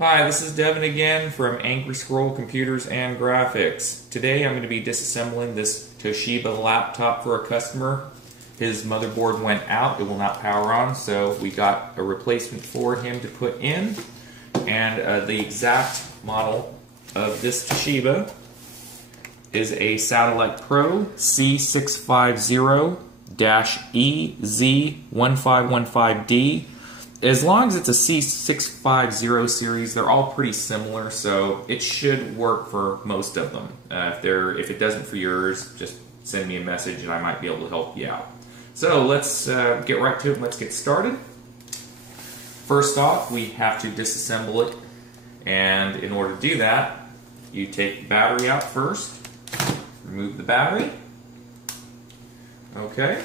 Hi, this is Devin again from Angry Scroll Computers and Graphics. Today I'm going to be disassembling this Toshiba laptop for a customer. His motherboard went out, it will not power on, so we got a replacement for him to put in. And the exact model of this Toshiba is a Satellite Pro C650-EZ1515D. As long as it's a C650 series, they're all pretty similar, so it should work for most of them. If it doesn't for yours, just send me a message and I might be able to help you out. So let's get right to it. Let's get started. First off, we have to disassemble it, and in order to do that, you take the battery out first, remove the battery. Okay.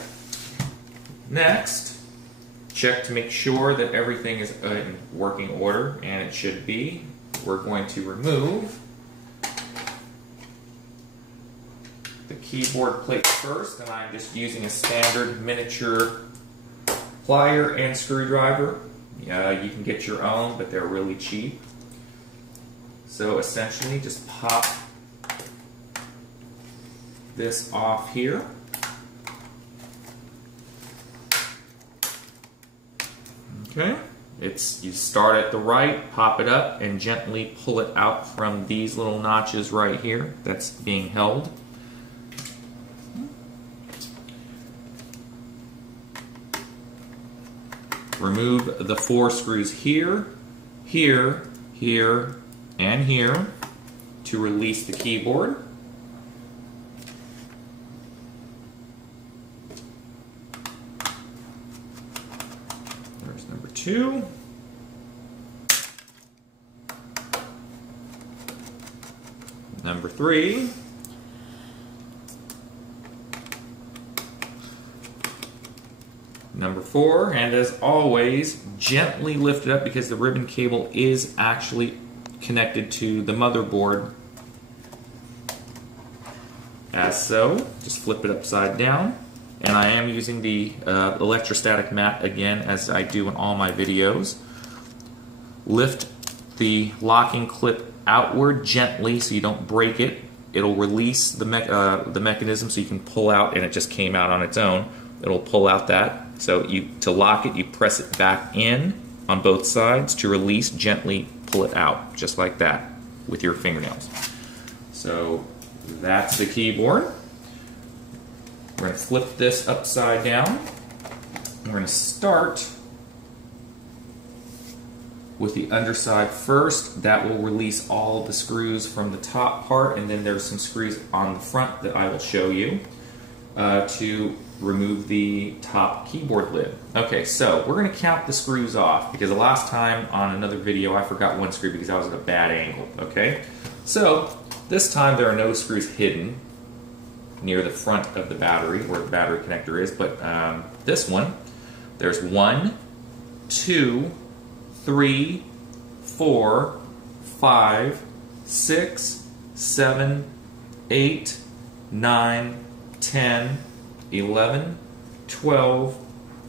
Next, check to make sure that everything is in working order, and it should be. We're going to remove the keyboard plate first, and I'm just using a standard miniature plier and screwdriver. You can get your own, but they're really cheap. So essentially, just pop this off here. Okay, you start at the right, pop it up, and gently pull it out from these little notches right here that's being held. Remove the 4 screws here, here, here, and here to release the keyboard. There's number 2. Number 3. Number 4, and as always, gently lift it up because the ribbon cable is actually connected to the motherboard. As so, just flip it upside down. And I am using the electrostatic mat again, as I do in all my videos. Lift the locking clip outward gently so you don't break it. It'll release the mechanism so you can pull out, and it just came out on its own. It'll pull out that. So to lock it, you press it back in on both sides. To release, gently pull it out, just like that, with your fingernails. So that's the keyboard. We're going to flip this upside down. We're going to start with the underside first. That will release all the screws from the top part, and then there's some screws on the front that I will show you to remove the top keyboard lid. Okay, so we're going to count the screws off because the last time on another video I forgot one screw because I was at a bad angle. Okay, so this time there are no screws hidden near the front of the battery where the battery connector is, but this one, there's 1, 2, 3, 4, 5, 6, 7, 8, 9, 10, 11, 12,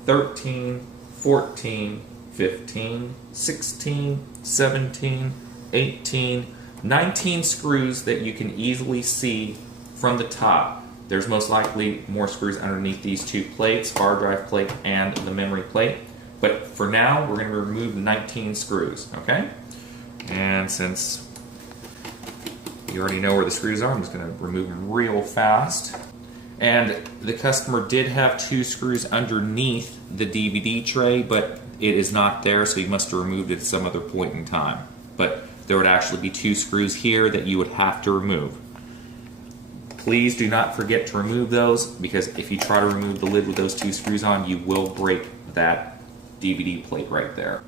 13, 14, 15, 16, 17, 18, 19 screws that you can easily see from the top. There's most likely more screws underneath these 2 plates, hard drive plate and the memory plate. But for now, we're going to remove 19 screws, okay? And since you already know where the screws are, I'm just going to remove them real fast. And the customer did have 2 screws underneath the DVD tray, but it is not there, so you must have removed it at some other point in time. But there would actually be 2 screws here that you would have to remove. Please do not forget to remove those, because if you try to remove the lid with those 2 screws on, you will break that DVD plate right there.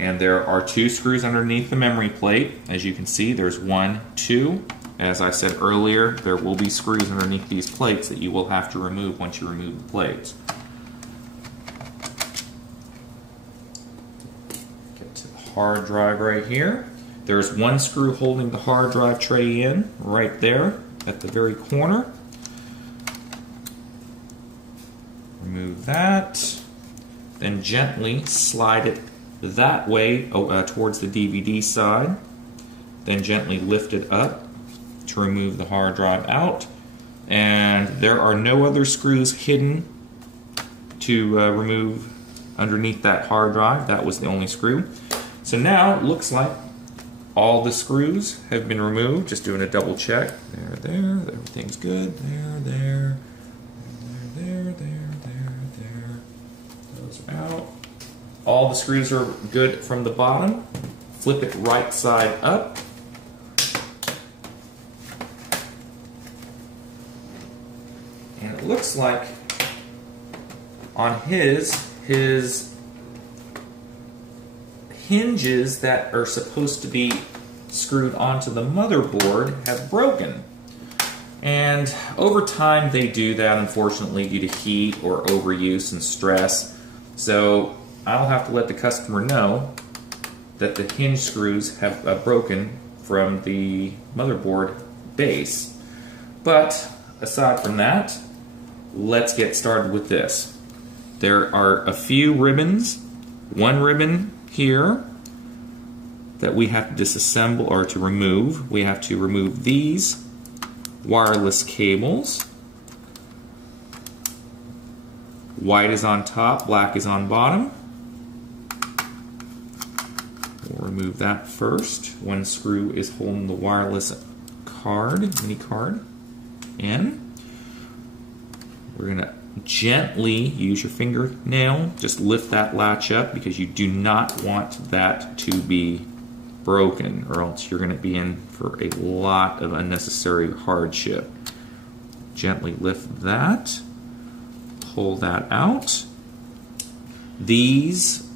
And there are 2 screws underneath the memory plate. As you can see, there's 1, 2. As I said earlier, there will be screws underneath these plates that you will have to remove once you remove the plates. Get to the hard drive right here. There's 1 screw holding the hard drive tray in, right there, at the very corner. Remove that. then gently slide it that way towards the DVD side, then gently lift it up to remove the hard drive out. And there are no other screws hidden to remove underneath that hard drive. That was the only screw. So now it looks like all the screws have been removed. Just doing a double check. There, everything's good. There. Those out. All the screws are good from the bottom. Flip it right side up. And it looks like on his hinges that are supposed to be screwed onto the motherboard have broken. And over time they do that, unfortunately, due to heat or overuse and stress. So I'll have to let the customer know that the hinge screws have broken from the motherboard base. But aside from that, let's get started with this. There are a few ribbons, one ribbon here that we have to disassemble or to remove. We have to remove these wireless cables. White is on top, black is on bottom. We'll remove that first. One screw is holding the wireless card, mini card, in. We're going to gently use your fingernail, just lift that latch up because you do not want that to be broken, or else you're going to be in for a lot of unnecessary hardship. Gently lift that, pull that out. These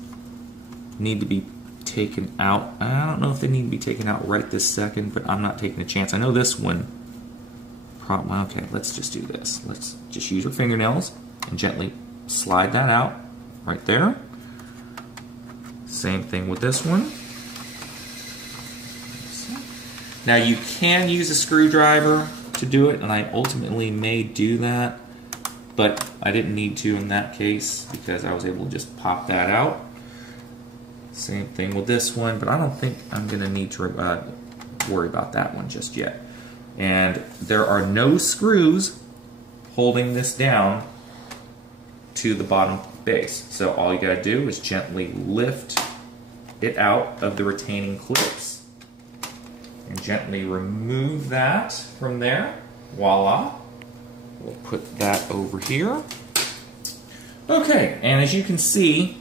need to be taken out. I don't know if they need to be taken out right this second, but I'm not taking a chance. I know this one. Okay, let's just do this. Let's just use your fingernails and gently slide that out right there. Same thing with this one. Now you can use a screwdriver to do it, and I ultimately may do that, but I didn't need to in that case because I was able to just pop that out. Same thing with this one, but I don't think I'm going to need to worry about that one just yet. And there are no screws holding this down to the bottom base. So all you gotta do is gently lift it out of the retaining clips and gently remove that from there. Voila. We'll put that over here. Okay, and as you can see,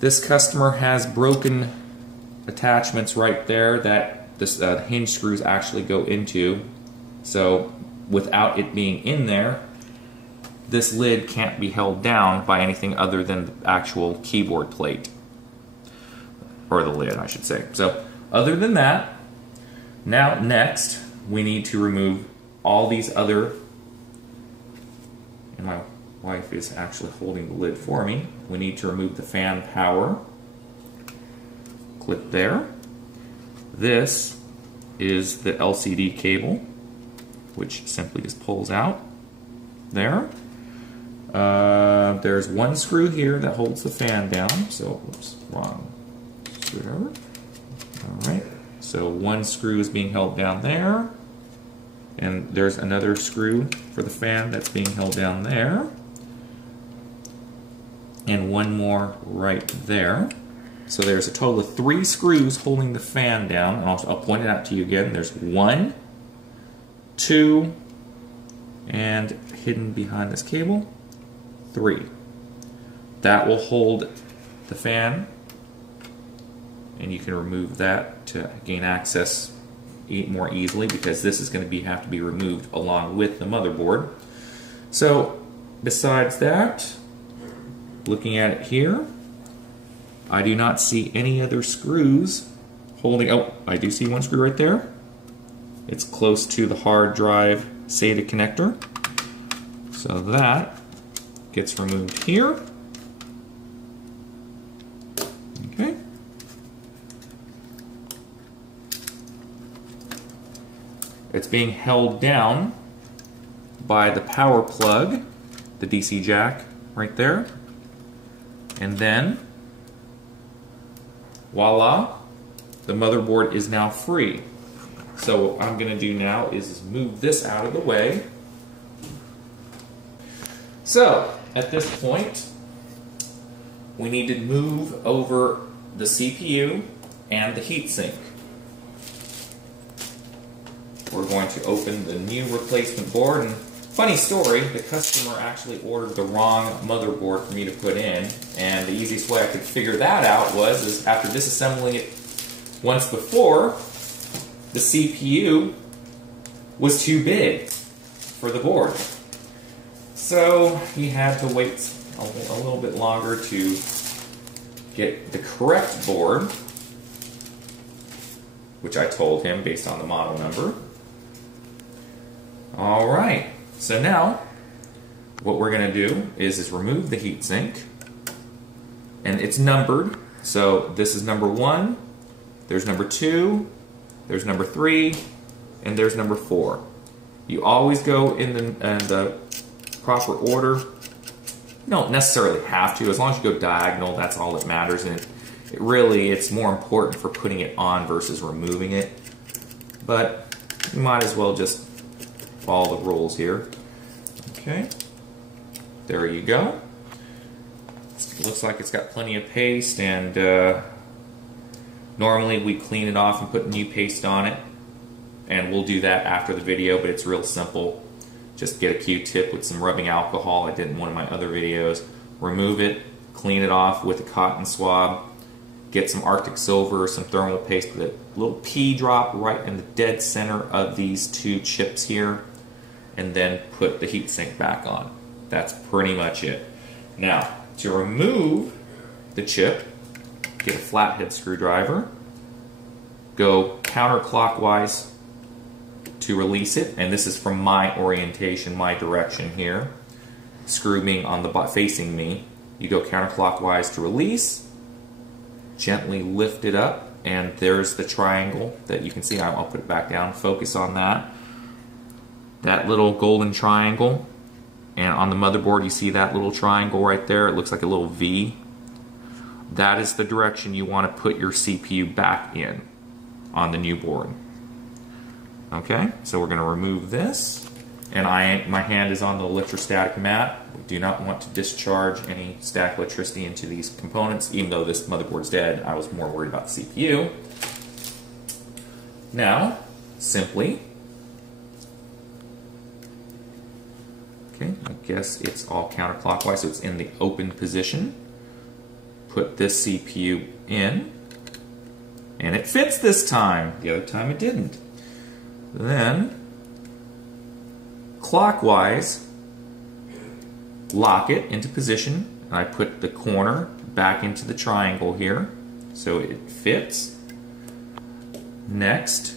this customer has broken attachments right there that this hinge screws actually go into. So without it being in there, this lid can't be held down by anything other than the actual keyboard plate, or the lid I should say. So other than that, now next we need to remove all these other, and my wife is actually holding the lid for me. We need to remove the fan power. Click there. This is the LCD cable, which simply just pulls out there. There's one screw here that holds the fan down, so oops, wrong screwdriver. Alright, so one screw is being held down there, and there's another screw for the fan that's being held down there, and one more right there. So there's a total of 3 screws holding the fan down, and I'll point it out to you again. There's 1, 2, and hidden behind this cable, 3. That will hold the fan, and you can remove that to gain access more easily, because this is going to have to be removed along with the motherboard. So besides that, looking at it here, I do not see any other screws holding. Oh, I do see one screw right there. It's close to the hard drive SATA connector. So that gets removed here. Okay. It's being held down by the power plug, the DC jack right there. And then, voila, the motherboard is now free. So what I'm going to do now is move this out of the way. So, at this point, we need to move over the CPU and the heatsink. We're going to open the new replacement board, and funny story, the customer actually ordered the wrong motherboard for me to put in, and the easiest way I could figure that out is after disassembling it once before, the CPU was too big for the board. So he had to wait a little bit longer to get the correct board, which I told him based on the model number. Alright, so now what we're going to do is remove the heatsink, and it's numbered. So this is number 1, there's number 2, there's number 3, and there's number 4. You always go in the proper order. You don't necessarily have to, as long as you go diagonal, that's all that matters, and it's more important for putting it on versus removing it. But you might as well just follow the rules here. Okay, there you go. It looks like it's got plenty of paste, and normally we clean it off and put new paste on it, and we'll do that after the video, but it's real simple. Just get a Q-tip with some rubbing alcohol. I did in one of my other videos. Remove it, clean it off with a cotton swab, get some Arctic Silver or some thermal paste with a little pea drop right in the dead center of these two chips here, and then put the heatsink back on. That's pretty much it. Now, to remove the chip, get a flathead screwdriver, go counterclockwise to release it, and this is from my orientation, my direction here. Screw being on the facing me, you go counterclockwise to release, gently lift it up, and there's the triangle that you can see. I'll put it back down, focus on that. That little golden triangle, and on the motherboard you see that little triangle right there. It looks like a little V. That is the direction you want to put your CPU back in on the new board. Okay, so we're going to remove this, and my hand is on the electrostatic mat. We do not want to discharge any static electricity into these components. Even though this motherboard's dead, I was more worried about the CPU. Now, simply, okay, I guess it's all counterclockwise, so it's in the open position. Put this CPU in, and it fits this time. The other time it didn't. Then, clockwise, lock it into position, and I put the corner back into the triangle here, so it fits. Next,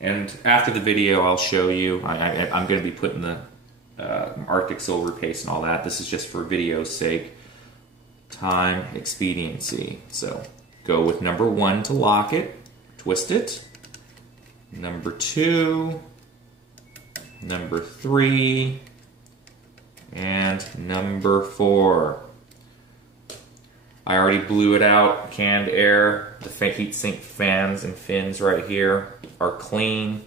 and after the video I'll show you, I'm going to be putting the Arctic Silver paste and all that. This is just for video's sake, time, expediency. So go with number 1 to lock it, twist it, number 2, number 3, and number 4. I already blew it out, canned air. The heatsink fans and fins right here are clean.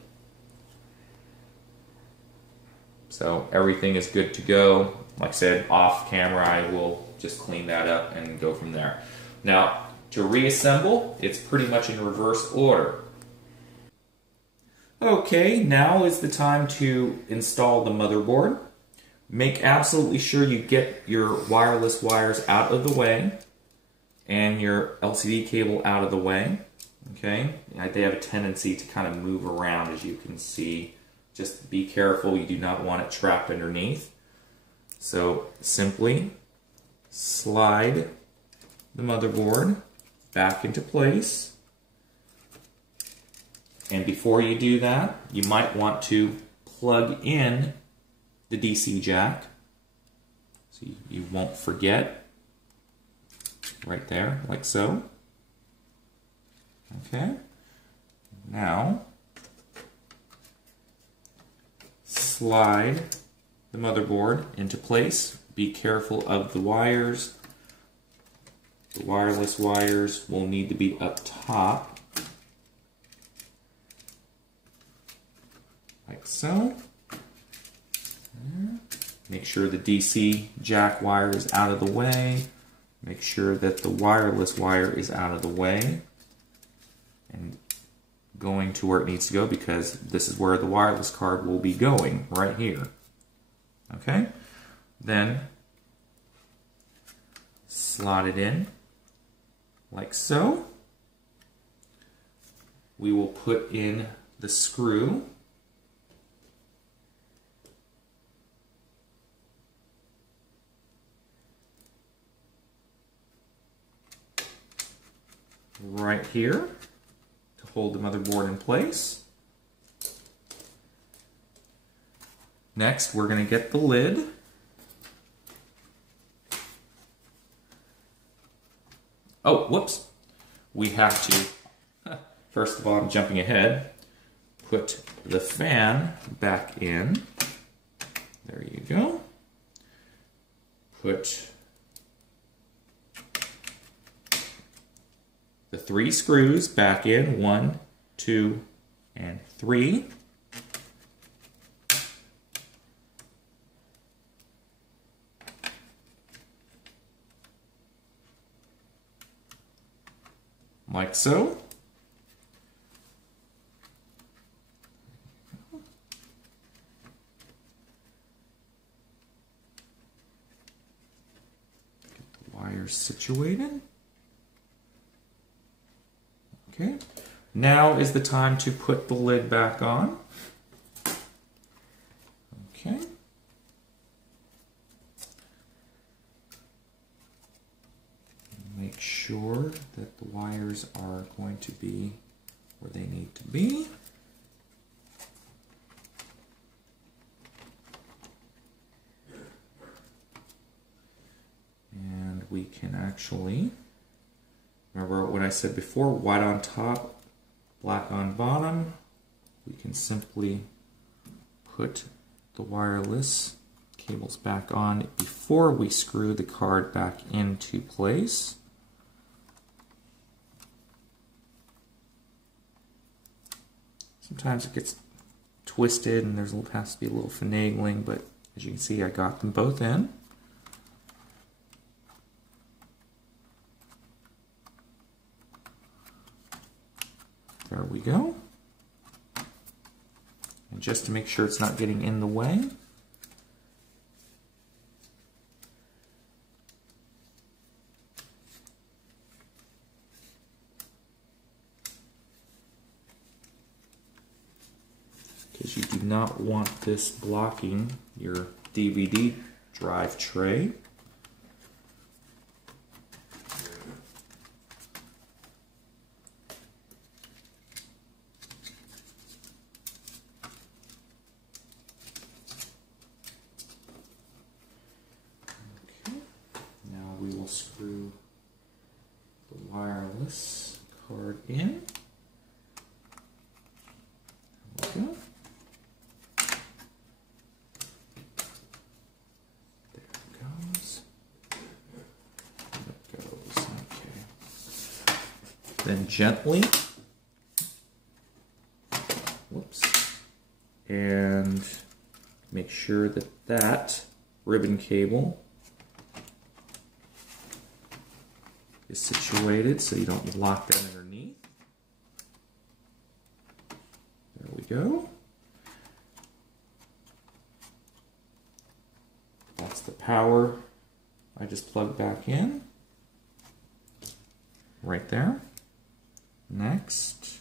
So everything is good to go. Like I said, off camera I will just clean that up and go from there. Now, to reassemble, it's pretty much in reverse order. Okay, now is the time to install the motherboard. Make absolutely sure you get your wireless wires out of the way and your LCD cable out of the way. Okay, they have a tendency to kind of move around, as you can see. Just be careful, you do not want it trapped underneath. So simply slide the motherboard back into place. And before you do that, you might want to plug in the DC jack, so you won't forget. Right there, like so. Okay. Now, slide the motherboard into place. Be careful of the wires. The wireless wires will need to be up top, like so. Make sure the DC jack wire is out of the way. Make sure that the wireless wire is out of the way and going to where it needs to go, because this is where the wireless card will be going, right here. Okay? Then slot it in like so. We will put in the screw. Right here to hold the motherboard in place. Next, we're going to get the lid. Oh, whoops. We have to, first of all, I'm jumping ahead, put the fan back in. There you go. Put the 3 screws back in, 1, 2, and 3. Like so. Get the wires situated. Okay, now is the time to put the lid back on. Okay. Make sure that the wires are going to be where they need to be. And we can actually, remember what I said before, white on top, black on bottom. We can simply put the wireless cables back on before we screw the card back into place. Sometimes it gets twisted and there's has to be a little finagling, but as you can see, I got them both in. There we go. And just to make sure it's not getting in the way, because you do not want this blocking your DVD drive tray. We will screw the wireless card in. There we go. There it goes. There it goes. Okay. Then gently, whoops, and make sure that that ribbon cable is situated so you don't lock that underneath. There we go. That's the power I just plugged back in. Right there. Next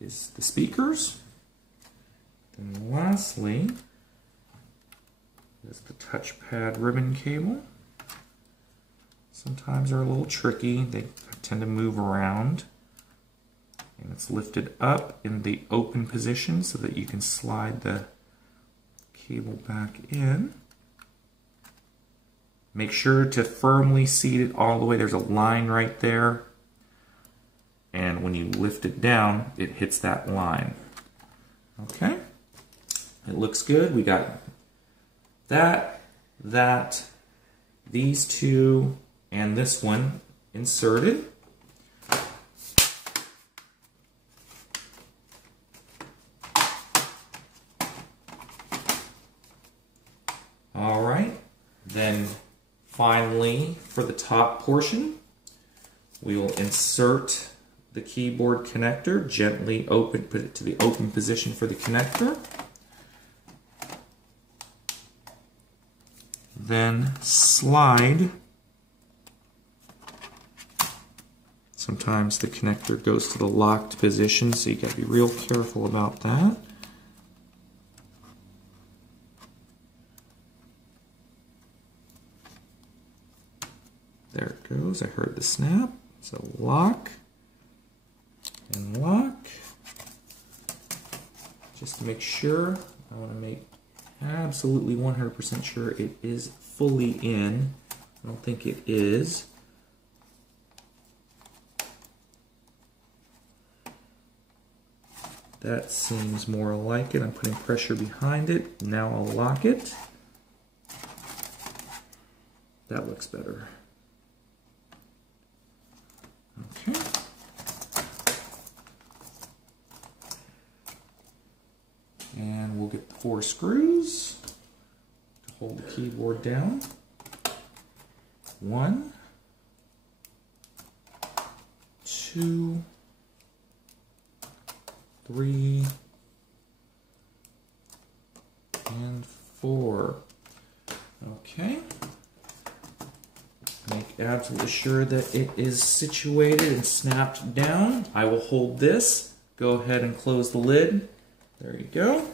is the speakers. Then lastly is the touchpad ribbon cable. Sometimes they're a little tricky. They tend to move around. And it's lifted up in the open position so that you can slide the cable back in. Make sure to firmly seat it all the way. There's a line right there. when you lift it down, it hits that line. Okay, it looks good. We got that, these two, and this one inserted. All right, then finally for the top portion, we will insert the keyboard connector, gently open, put it to the open position for the connector. Then slide. Sometimes the connector goes to the locked position, so you gotta be real careful about that. There it goes, I heard the snap. So lock and lock. Just to make sure, I want to make absolutely 100% sure it is fully in. I don't think it is. That seems more like it. I'm putting pressure behind it. Now I'll lock it. That looks better. Okay. And we'll get the 4 screws to hold the keyboard down. 1, 2, 3, and 4. Okay. Make absolutely sure that it is situated and snapped down. I will hold this. Go ahead and close the lid. There you go.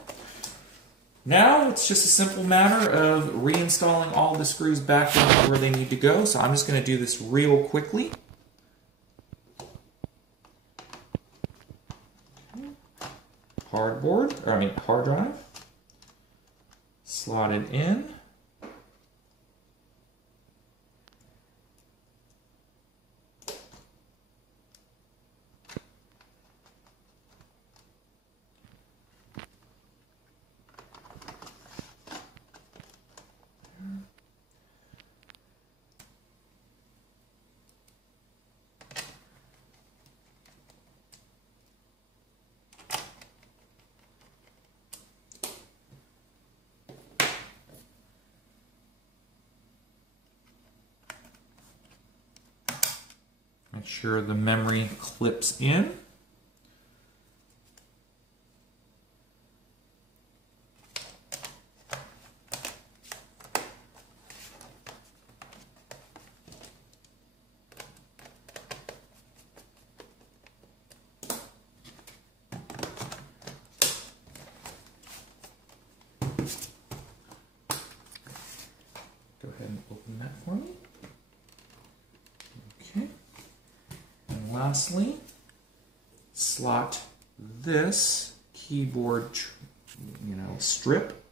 Now it's just a simple matter of reinstalling all the screws back into where they need to go. So I'm just going to do this real quickly. Hard drive. Slot it in. Make sure the memory clips in. Go ahead and open that for me. Okay. And lastly, slot this keyboard, strip.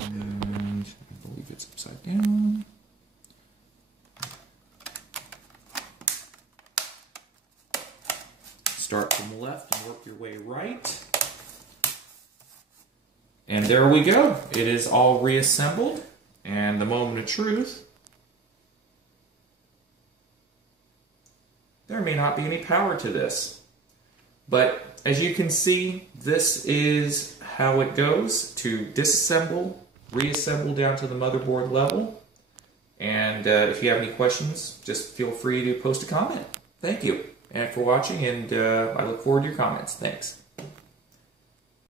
And I believe it's upside down. Start from the left and work your way right. And there we go. It is all reassembled. And the moment of truth, there may not be any power to this. But as you can see, this is how it goes to disassemble, reassemble down to the motherboard level. And if you have any questions, just feel free to post a comment. Thank you. And for watching, and I look forward to your comments. Thanks.